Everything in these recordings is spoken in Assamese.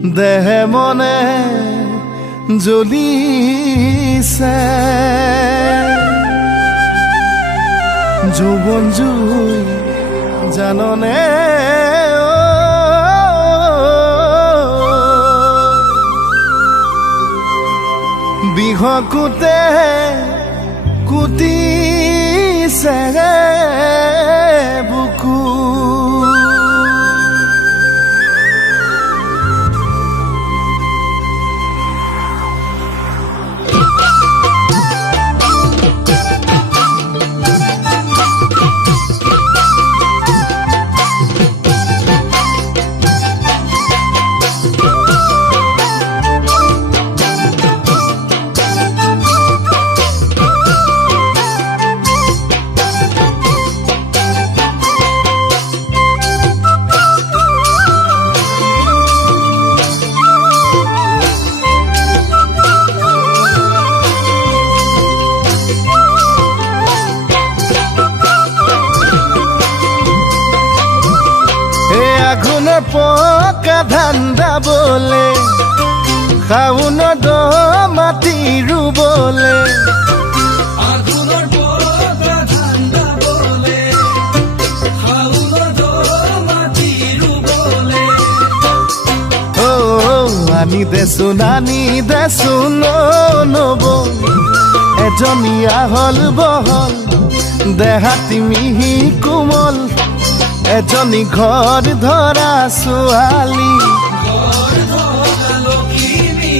দেহে মনে জ্বলিছে যৌবন জুই জাননে বিহকুতে কুটিছে বুকু আগুনে পকা ধান্দা বলে খাউন দ মাটি ৰুবলে আগুনৰ পকা ধান্দা বলে খাউন দ মাটি ৰুবলে ও আনি দেচোন নব এজনী আহল বহল দেহাতি মিহি কোমল এজনী ঘৰ ধৰা ছোৱালী ঘৰ ধৰা লখিমী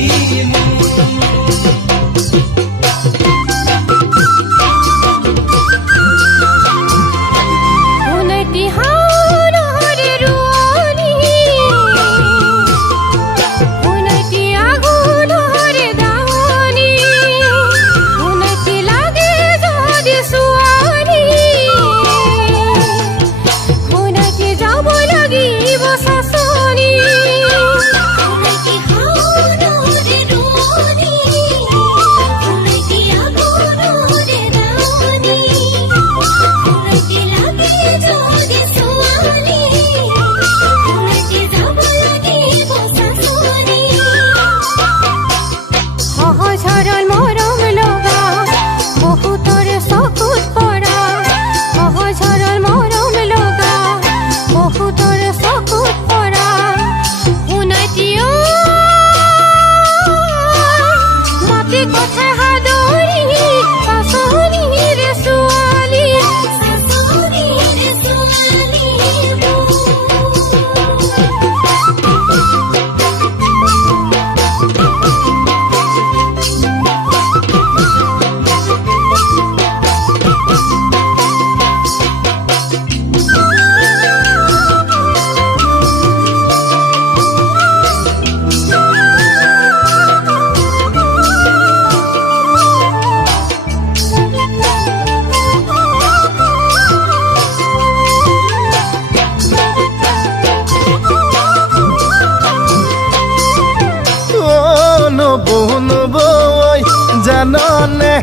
জাননে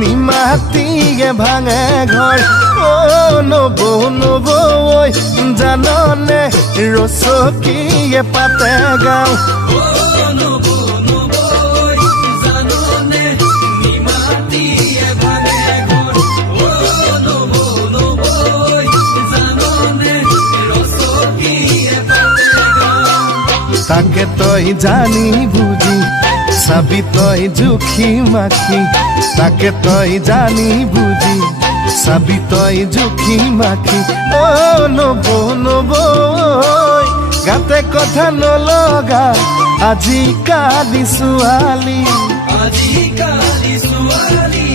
নিমাতিয়ে ভাঙে ঘৰ নব জাননে ৰচকীয়ে পাতে গাঁও জাননে নিমাতিয়ে ভাঙে ঘৰ জাননে ৰচকীয়ে পাতে গাঁও তাকে তই জানি বুজি চাবি তই জুখি মাখি তাকে তই জানি বুজি চাবি তই জুখি মাখি নব গাতে কথা নলগা আজিকালি ছোৱালী আজিকালি ছোৱালী